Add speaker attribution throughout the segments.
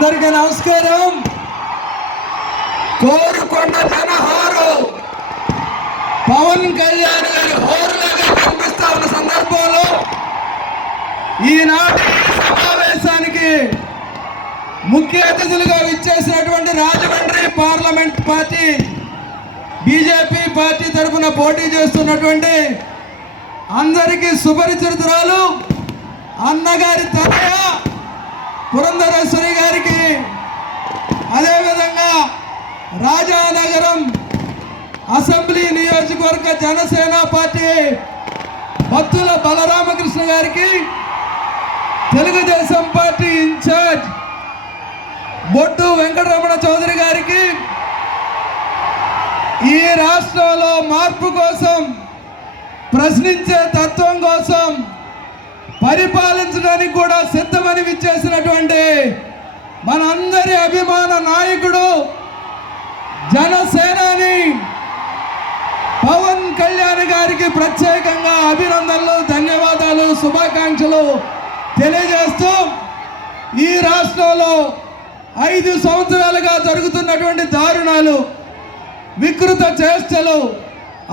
Speaker 1: అందరికీ నమస్కారం. కోరుకొండ జనహారు పవన్ కళ్యాణ్ గారి హోరులాగా కనిపిస్తా ఉన్న సందర్భంలో ఈనాటి సమావేశానికి ముఖ్య అతిథులుగా విచ్చేసినటువంటి Rajahmundry parliament party BJP party తరఫున పోటీ చేస్తున్నటువంటి అందరికీ సుపరిచితురాలు అన్నగారి తనయ పురంధరేశ్వరి గారికి అదేవిధంగా రాజానగరం అసెంబ్లీ నియోజకవర్గ జనసేన పార్టీ భక్తుల బలరామకృష్ణ గారికి తెలుగుదేశం పార్టీ ఇన్ఛార్జ్ బొట్టు వెంకటరమణ చౌదరి గారికి ఈ రాష్ట్రంలో మార్పు కోసం ప్రశ్నించే తత్వం కోసం పరిపాలించడానికి కూడా సిద్ధమని విచ్చేసినటువంటి మనందరి అభిమాన నాయకుడు జనసేనాని పవన్ కళ్యాణ్ గారికి ప్రత్యేకంగా అభినందనలు ధన్యవాదాలు శుభాకాంక్షలు తెలియజేస్తూ ఈ రాష్ట్రంలో ఐదు సంవత్సరాలుగా జరుగుతున్నటువంటి దారుణాలు వికృత చేష్టలు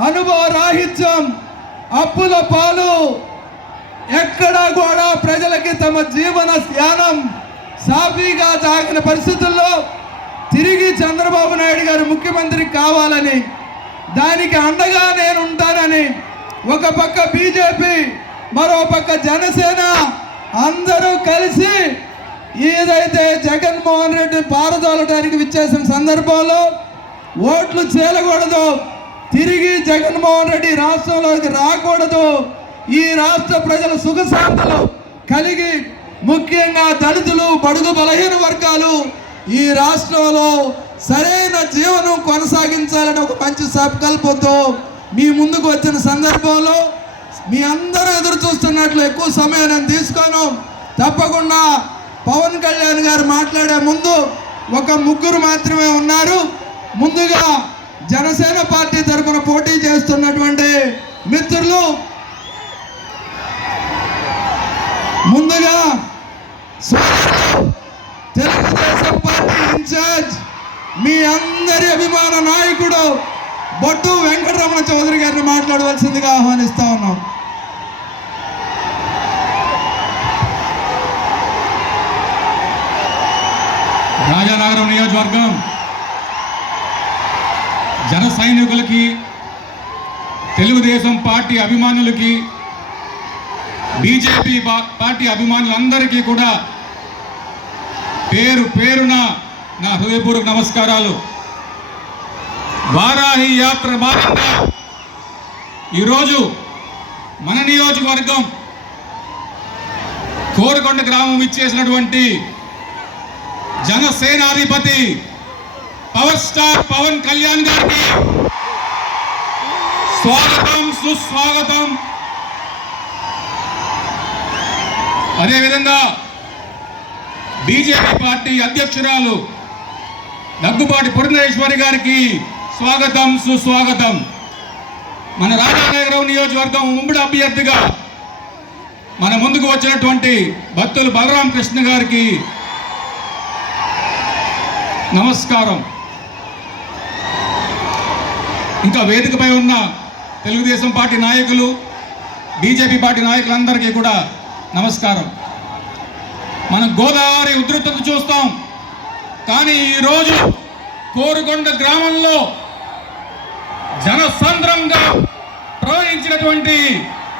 Speaker 1: అనుభవ రాహిత్యం అప్పుల పాలు ఎక్కడా కూడా ప్రజలకి తమ జీవన ధ్యానం సాఫీగా సాగిన పరిస్థితుల్లో తిరిగి చంద్రబాబు నాయుడు గారు ముఖ్యమంత్రి కావాలని దానికి అండగా నేను ఉంటానని ఒక పక్క బీజేపీ మరో పక్క జనసేన అందరూ కలిసి ఏదైతే జగన్మోహన్ రెడ్డి పారదోలటానికి విచ్చేసిన సందర్భంలో ఓట్లు చేయకూడదు తిరిగి జగన్మోహన్ రెడ్డి రాష్ట్రంలోకి రాకూడదు ఈ రాష్ట్ర ప్రజల సుఖశాంతలు కలిగి ముఖ్యంగా దళితులు బడుగు బలహీన వర్గాలు ఈ రాష్ట్రంలో సరైన జీవనం కొనసాగించాలని ఒక మంచి సంకల్పంతో మీ ముందుకు వచ్చిన సందర్భంలో మీ అందరూ ఎదురు చూస్తున్నట్లు ఎక్కువ సమయం నేను తీసుకోను. తప్పకుండా పవన్ కళ్యాణ్ గారు మాట్లాడే ముందు ఒక ముగ్గురు మాత్రమే ఉన్నారు. ముందుగా జనసేన పార్టీ తరఫున పోటీ చేస్తున్నటువంటి మిత్రులు ముందుగా తెలుగుదేశం పార్టీ ఇన్ఛార్జ్ మీ అందరి అభిమాన నాయకుడు బొట్టు వెంకటరమణ చౌదరి గారిని మాట్లాడవలసిందిగా ఆహ్వానిస్తా ఉన్నాం.
Speaker 2: రాజానగరం నియోజకవర్గం జన సైనికులకి తెలుగుదేశం పార్టీ అభిమానులకి బీజేపీ పార్టీ అభిమానులందరికీ కూడా పేరు పేరున నా హృదయపూర్వక నమస్కారాలు. వారాహి యాత్ర భాగంగా ఈరోజు మన నియోజకవర్గం కోరకొండ గ్రామం ఇచ్చేసినటువంటి జనసేనాధిపతి పవర్ స్టార్ పవన్ కళ్యాణ్ గారికి స్వాగతం సుస్వాగతం. అదేవిధంగా బీజేపీ పార్టీ అధ్యక్షురాలు దగ్గుబాటి పురంధరేశ్వరి గారికి స్వాగతం సుస్వాగతం. మన రాజానగరం నియోజకవర్గం ఉమ్మడి అభ్యర్థిగా మన ముందుకు వచ్చినటువంటి భక్తులు బలరామకృష్ణ గారికి నమస్కారం. ఇంకా వేదికపై ఉన్న తెలుగుదేశం పార్టీ నాయకులు బీజేపీ పార్టీ నాయకులందరికీ కూడా నమస్కారం. మనం గోదావరి ఉధృతత చూస్తాం. కానీ ఈరోజు కోరుకొండ గ్రామంలో జనసంద్రంగా ప్రవహించినటువంటి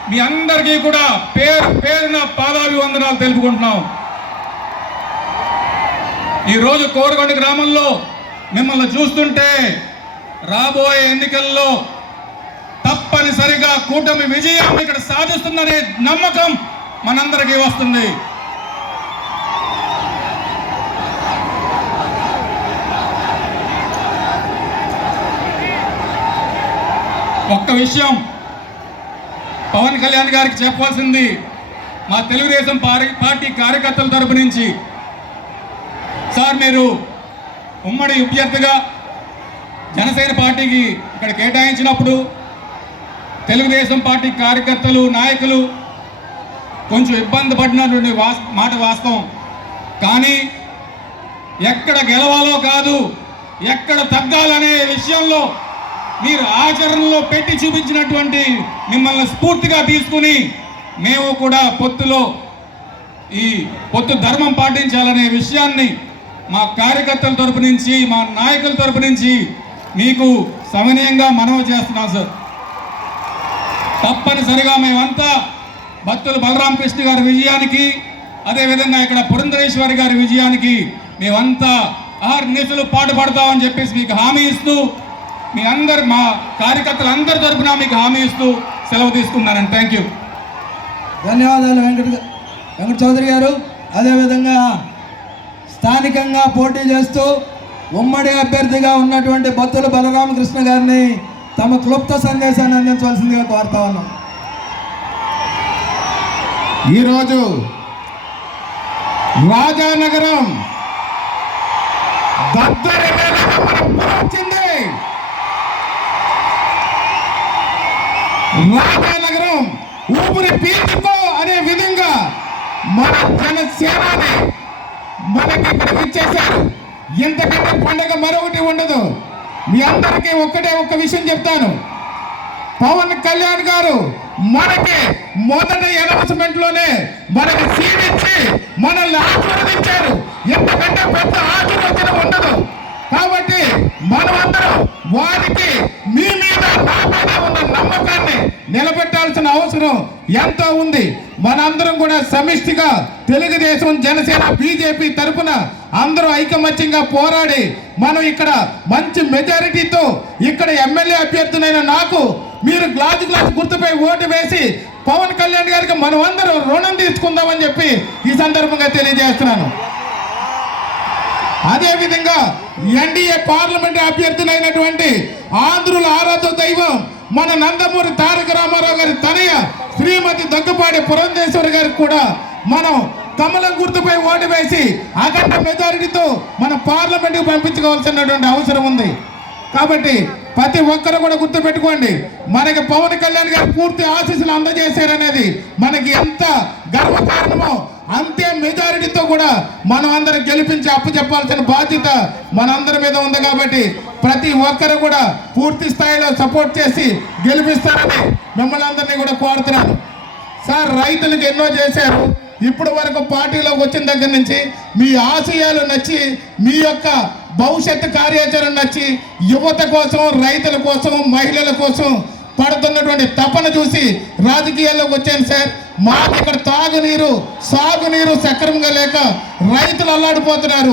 Speaker 2: మీ అందరికీ కూడా పేరు పేరున పాదాభివందనాలు తెలుపుకుంటున్నాం. ఈరోజు కోరుకొండ గ్రామంలో మిమ్మల్ని చూస్తుంటే రాబోయే ఎన్నికల్లో తప్పనిసరిగా కూటమి విజయం ఇక్కడ సాధిస్తుందనే నమ్మకం మనందరికీ వస్తుంది. ఒక్క విషయం పవన్ కళ్యాణ్ గారికి చెప్పాల్సింది మా తెలుగుదేశం పార్టీ పార్టీ కార్యకర్తల తరపు నుంచి. సార్ మీరు ఉమ్మడి అభ్యర్థిగా జనసేన పార్టీకి ఇక్కడ కేటాయించినప్పుడు తెలుగుదేశం పార్టీ కార్యకర్తలు నాయకులు కొంచెం ఇబ్బంది పడినటువంటి మాట వాస్తవం. కానీ
Speaker 3: ఎక్కడ గెలవాలో కాదు ఎక్కడ తగ్గాలనే విషయంలో మీరు ఆచరణలో పెట్టి చూపించినటువంటి మిమ్మల్ని స్ఫూర్తిగా తీసుకుని మేము కూడా పొత్తులో ఈ పొత్తు ధర్మం పాటించాలనే విషయాన్ని మా కార్యకర్తల తరపు నుంచి మా నాయకుల తరపు నుంచి మీకు సమనీయంగా మనవి చేస్తున్నాం సార్. తప్పనిసరిగా మేమంతా భక్తులు బలరామకృష్ణ గారి విజయానికి అదేవిధంగా ఇక్కడ పురంధరేశ్వరి గారి విజయానికి మేమంతా ఆర్నిసులు పాటుపడతామని చెప్పేసి మీకు హామీ ఇస్తూ మీ అందరు మా కార్యకర్తలందరి తరఫున మీకు హామీ ఇస్తూ సెలవు తీసుకున్నానండి థ్యాంక్ యూ
Speaker 1: ధన్యవాదాలు వెంకట వెంకట చౌదరి గారు. అదేవిధంగా స్థానికంగా పోటీ చేస్తూ ఉమ్మడి అభ్యర్థిగా ఉన్నటువంటి భక్తులు బలరామకృష్ణ గారిని తమ క్లుప్త సందేశాన్ని అందించవలసిందిగా కోరుతా ఉన్నాం.
Speaker 3: ఈరోజు రాజానగరం వచ్చింది. రాజానగరం ఊపిరి పీల్చుకో అనే విధంగా మన జనసేనాని మనకి ఇక్కడికి ఇచ్చేశారు ఇంతకంటే పండగ మరొకటి ఉండదు. మీ అందరికీ ఒక్కటే ఒక్క విషయం చెప్తాను. పవన్ కళ్యాణ్ గారు మనకి మొదటి అనౌన్స్మెంట్లోనే మనకి సీట్ ఇచ్చి మనల్ని ఆశీర్వదించారు. ఎందుకంటే పెద్ద ఆశీర్వచనం ఉండదు. కాబట్టి మనమందరం వారికి మీ మీద నా మీద ఉన్న నమ్మకాన్ని నిలబెట్టాల్సిన అవసరం ఎంతో ఉంది. మనందరం కూడా సమిష్టిగా తెలుగుదేశం జనసేన బీజేపీ తరఫున అందరూ ఐకమత్యంగా పోరాడి మనం ఇక్కడ మంచి మెజారిటీతో ఇక్కడ ఎమ్మెల్యే అభ్యర్థులైన నాకు మీరు గ్లాసు గ్లాస్ గుర్తుపై ఓటు వేసి పవన్ కళ్యాణ్ గారికి మనం రుణం తీసుకుందామని చెప్పి ఈ సందర్భంగా తెలియజేస్తున్నాను. అదేవిధంగా ఎన్డీఏ పార్లమెంట్ అభ్యర్థులైనటువంటి ఆంధ్రుల ఆరాధ దైవం మన నందమూరి తారక రామారావు గారి తనయ శ్రీమతి దగ్గుపాటి పురంధేశ్వరి గారికి కూడా మనం కమలం గుర్తుపై ఓటు వేసి అఖండ మెజారిటీతో మన పార్లమెంట్కి పంపించుకోవాల్సినటువంటి అవసరం ఉంది. కాబట్టి ప్రతి ఒక్కరు కూడా గుర్తుపెట్టుకోండి. మనకి పవన్ కళ్యాణ్ గారు పూర్తి ఆశీస్సులు అందజేశారనేది మనకి ఎంత గర్వకారణమో అంతే మెజారిటీతో కూడా మనం అందరం గెలిపించి అప్పు చెప్పాల్సిన బాధ్యత మనందరి మీద ఉంది కాబట్టి ప్రతి ఒక్కరు కూడా పూర్తి స్థాయిలో సపోర్ట్ చేసి గెలిపిస్తారని మిమ్మల్ని అందరినీ కూడా కోరుతున్నాను. సార్ రైతులకు ఎన్నో చేశారు. ఇప్పటి వరకు పార్టీలోకి వచ్చిన దగ్గర నుంచి మీ ఆశయాలు నచ్చి మీ యొక్క భవిష్యత్తు కార్యాచరణ నచ్చి యువత కోసం రైతుల కోసం మహిళల కోసం పడుతున్నటువంటి తపన చూసి రాజకీయాల్లోకి వచ్చాను సార్. మాకు ఇక్కడ తాగునీరు సాగునీరు సక్రమంగా లేక రైతులు అల్లాడిపోతున్నారు.